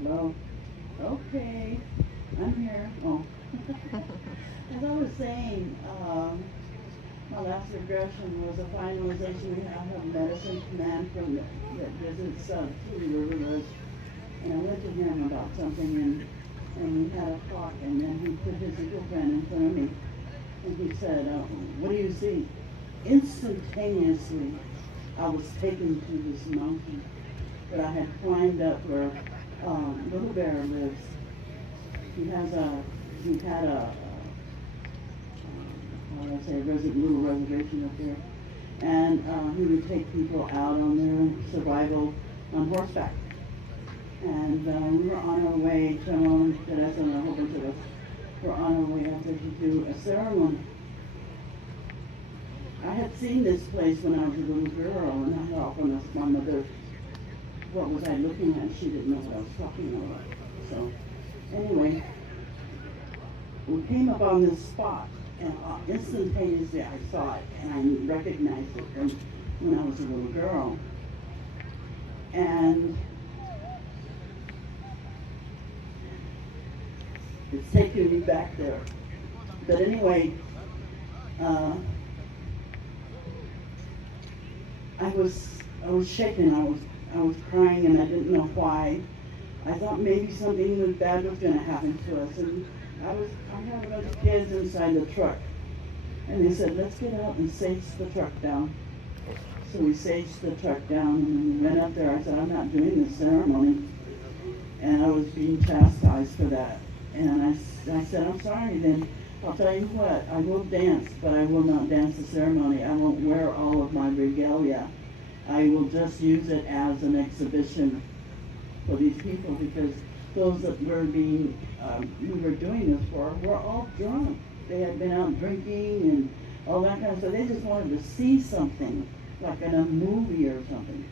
Well, okay, I'm here. Oh, as I was saying, my last regression was a finalization. We have a medicine man from that visits Tule River, and I went to him about something, and we had a talk, and then he put his eagle pen in front of me, and he said, "What do you see?" Instantaneously, I was taken to this mountain that I had climbed up where Little Bear lives. He has a, he had a, how do I say, little reservation up there. And he would take people out on their survival on horseback. And we were on our way, Shalom, Teresa, and a whole bunch of us were on our way up there to do a ceremony. I had seen this place when I was a little girl, and I thought when I asked my mother, what was I looking at? She didn't know what I was talking about. So, anyway, we came up on this spot, and instantaneously I saw it, and I recognized it from when I was a little girl. And it's taking me back there. But anyway, I was shaking. I was crying, and I didn't know why. I thought maybe something bad was going to happen to us, and I had a bunch of kids inside the truck, and they said, "Let's get out and sage the truck down." So we saged the truck down, and we went up there. I said, "I'm not doing this ceremony," and I was being chastised for that. And I said, "I'm sorry. Then I'll tell you what. I will dance, but I will not dance the ceremony. I won't wear all of my regalia. I will just use it as an exhibition for these people, because those that we were doing this for were all drunk. They had been out drinking and all that kind of stuff. They just wanted to see something, like in a movie or something."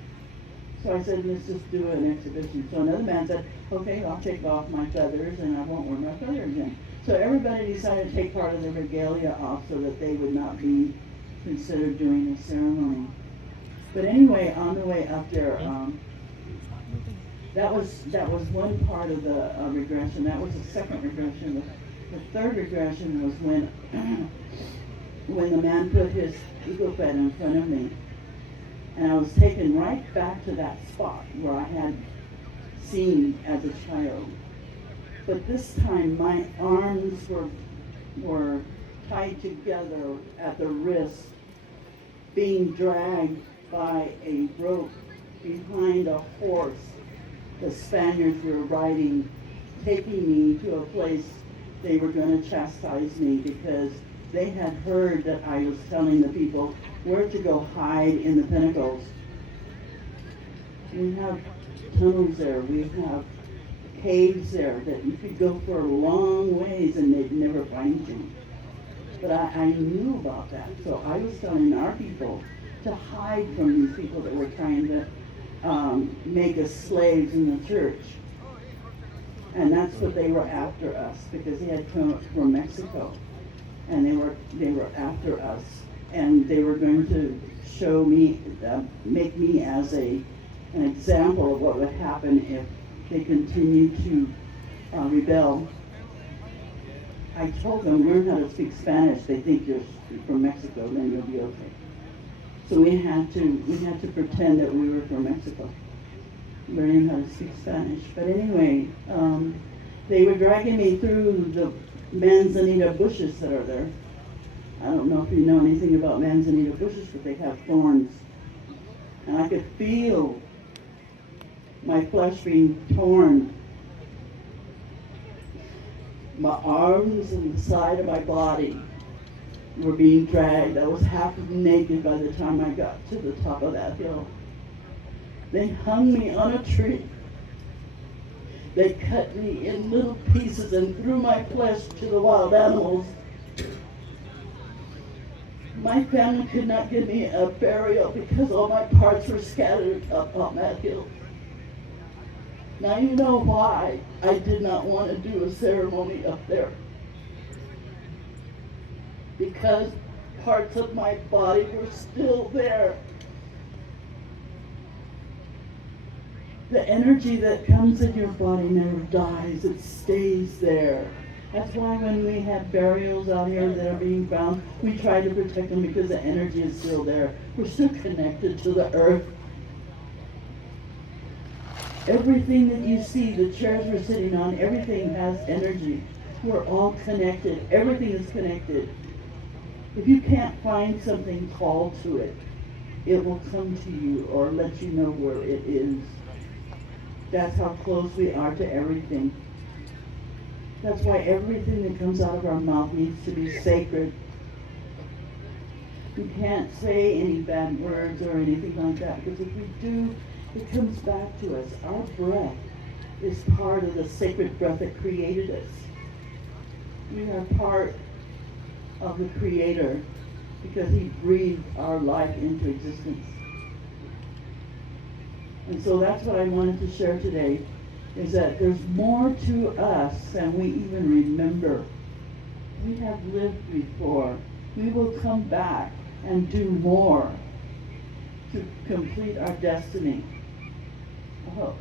So I said, "Let's just do an exhibition." So another man said, "Okay, I'll take off my feathers and I won't wear my feathers in." So everybody decided to take part of their regalia off so that they would not be considered doing the ceremony. But anyway, on the way up there, that was one part of the regression. That was the second regression. The third regression was when when the man put his eagle bed in front of me, and I was taken right back to that spot where I had seen as a child. But this time my arms were tied together at the wrist, being dragged by a rope behind a horse the Spaniards were riding, taking me to a place they were going to chastise me, because they had heard that I was telling the people where to go hide in the pinnacles. We have tunnels there. We have caves there that you could go for a long ways and they'd never find you. But I knew about that, so I was telling our people to hide from these people that were trying to make us slaves in the church. And that's what they were after us, because they had come from Mexico, and they were after us, and they were going to show me, make me as an example of what would happen if they continued to rebel. I told them, learn how to speak Spanish. They think you're from Mexico, then you'll be okay. So we had to pretend that we were from Mexico, learning how to speak Spanish. But anyway, they were dragging me through the manzanita bushes that are there. I don't know if you know anything about manzanita bushes, but they have thorns. And I could feel my flesh being torn. My arms and the side of my body were being dragged. I was half naked by the time I got to the top of that hill. They hung me on a tree. They cut me in little pieces and threw my flesh to the wild animals. My family could not give me a burial because all my parts were scattered up on that hill. Now you know why I did not want to do a ceremony up there. Because parts of my body were still there. The energy that comes in your body never dies, it stays there. That's why when we have burials out here that are being found, we try to protect them because the energy is still there. We're still connected to the earth. Everything that you see, the chairs we're sitting on, everything has energy. We're all connected. Everything is connected. If you can't find something, call to it. It will come to you or let you know where it is. That's how close we are to everything. That's why everything that comes out of our mouth needs to be sacred. We can't say any bad words or anything like that, because if we do, it comes back to us. Our breath is part of the sacred breath that created us. We are part of the Creator because He breathed our life into existence. And so that's what I wanted to share today, is that there's more to us than we even remember. We have lived before. We will come back and do more to complete our destiny. I hope.